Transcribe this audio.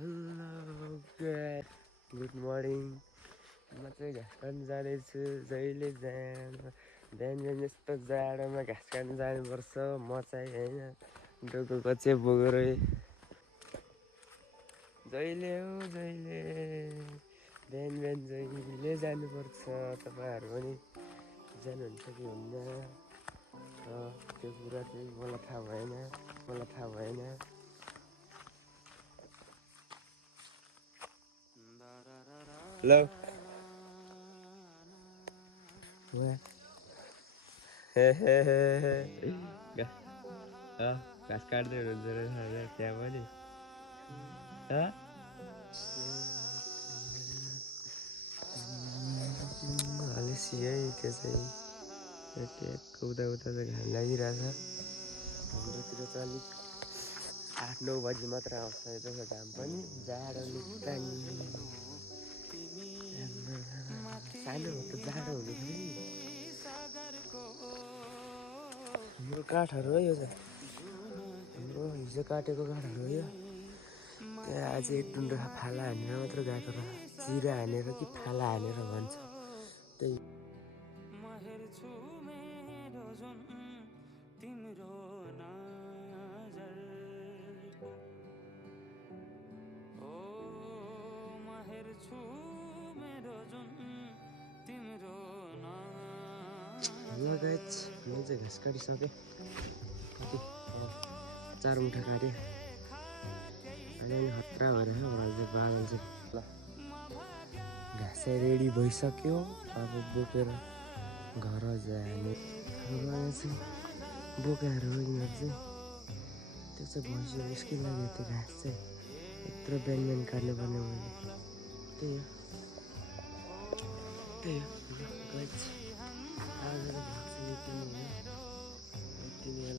Hello guys, good morning. म चाहिँ घाँस काट्नु जाँदैछु। जहिले बिहान बिहान यस्तो जाडोमा घाँस काट्नु जानुपर्छ। म चाहिँ होइन डोकोको चाहिँ बोकेर जहिले हो जहिले बिहान बिहान जहिले जानुपर्छ। तपाईँहरू पनि जानुहुन्छ कि हुन्न त्यो कुरा चाहिँ मलाई थाहा भएन। हेलो घाँस काट्दै हुनुहुन्छ रहेछ त्यहाँ पनि। हलेसी है त्यो चाहिँ ट्याकको उता चाहिँ घाम लागिरहेछ। हाम्रोतिर चाहिँ अलिक 8-9 बजी मात्र आउँछ यता घाम पनि जाडोले पानी सानो हो त जाडो हुनु पनि। हाम्रो काठहरू है यो चाहिँ हाम्रो हिजो काटेको काठहरू हो यो। त्यहाँ अझै एक डुन्डो फाला हानेर मात्र गएको र चिरा हानेर कि फाला हानेर भन्छ त्यही। तिम्रो नजर ओ माहेर छु मेरो जुन तिम्रो नजर। ल गाइस, म चाहिँ घाँस काटिसकेँ। कति 4 मुठा काटेँ। अनि खतरा भएर चाहिँ बादल चाहिँ ल घाँस चाहिँ रेडी भइसक्यो। अब बोकेर घर जाने। यहाँ चाहिँ बोकाएर हो यिनीहरू चाहिँ। त्यो चाहिँ भैँसी मुस्किल लाग्यो त्यो घाँस चाहिँ यत्रो बिहान बिहान काट्नुपर्ने मैले। त्यही हो ल गाइस।